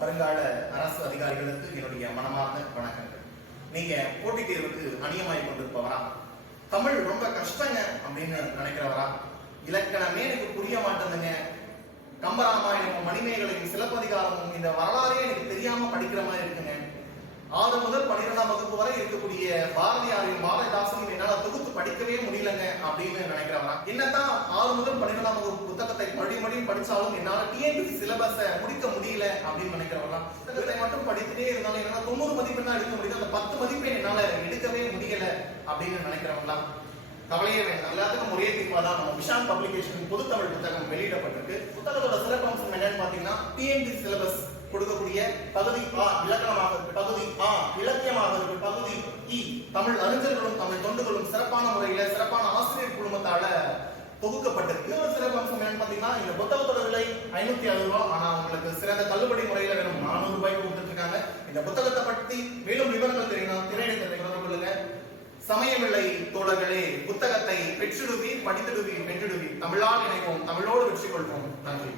வருங்கால அரசு அதிகாரிகளுக்கு என்னுடைய மனமார்ந்த வணக்கங்கள். நீங்க போட்டித் தேர்வுக்கு அணியமாய் கொண்டிருப்பவரா? தமிழ் ரொம்ப கஷ்டங்க அப்படின்னு நினைக்கிறவரா? இலக்கணமே எனக்கு புரிய மாட்டேங்குங்க கம்பராமாயணமும் மணிமேகலையும் சிலப்பதிகாரமும் இந்த வரலாறே எனக்கு தெரியாம படிக்கிற மாதிரி இருக்குங்க. ஆறு முதல் பன்னிரெண்டாம் வகுப்பு வரை இருக்கக்கூடிய பாரதியாரின் பாரதிதாசனையும் என்னால தொகுத்து படிக்கவே முடியலங்க அப்படின்னு நினைக்கிறவரா? என்னதான் ஆறு முதல் பன்னிரெண்டாம் வகுப்பு புத்தகத்தை மறுபடியும் மறுபடியும் படிச்சாலும் என்னால டிஎன்பிசி சிலபஸை முடிக்க முடியல அப்படின்னு நினைக்கிறவங்க புத்தகத்தை மட்டும் படித்துட்டே இருந்தாலும் என்னால தொண்ணூறு மதிப்பெண் தான் எடுக்க முடியுது. அந்த பத்து மதிப்பெண் என்னால எடுக்கவே முடியல அப்படின்னு நினைக்கிறவங்களாம் கவலையே வேண்டாம். எல்லாத்துக்கும் ஒரே தீர்வா தான் நம்ம விஷான் பப்ளிகேஷன் பொதுத்தமிழ் புத்தகம் வெளியிடப்பட்டிருக்கு. புத்தகத்தோட சிறப்பம்சம் என்னன்னு பாத்தீங்கன்னா டிஎன்பி சிலபஸ் கொடுக்கக்கூடிய பகுதி ஆ இலக்கணமாக பகுதி ஆ இலக்கியமாக பகுதி இ தமிழ் அறிஞர்களும் தமிழ் தொண்டுகளும் தொகுக்கப்பட்டிருக்கு இன்னொரு சிறப்பம்சம் என்னன்னு பாத்தீங்கன்னா இந்த புத்தகத்தோட விலை ஐநூத்தி அறுபது ரூபா. ஆனா உங்களுக்கு சிறந்த தள்ளுபடி முறையில வேணும் நானூறு ரூபாய்க்கு கொடுத்துட்டு இருக்காங்க இந்த புத்தகத்தை பற்றி மேலும் விவரங்கள் தெரியணும் திரையிடத்தை தொடர்பு கொள்ளுங்க. சமயமில்லை தோழர்களே புத்தகத்தை பெற்றிடுவி படித்திடுவி வென்றிடுவி தமிழால் இணைவோம். தமிழோடு வெற்றி கொள்வோம் நன்றி.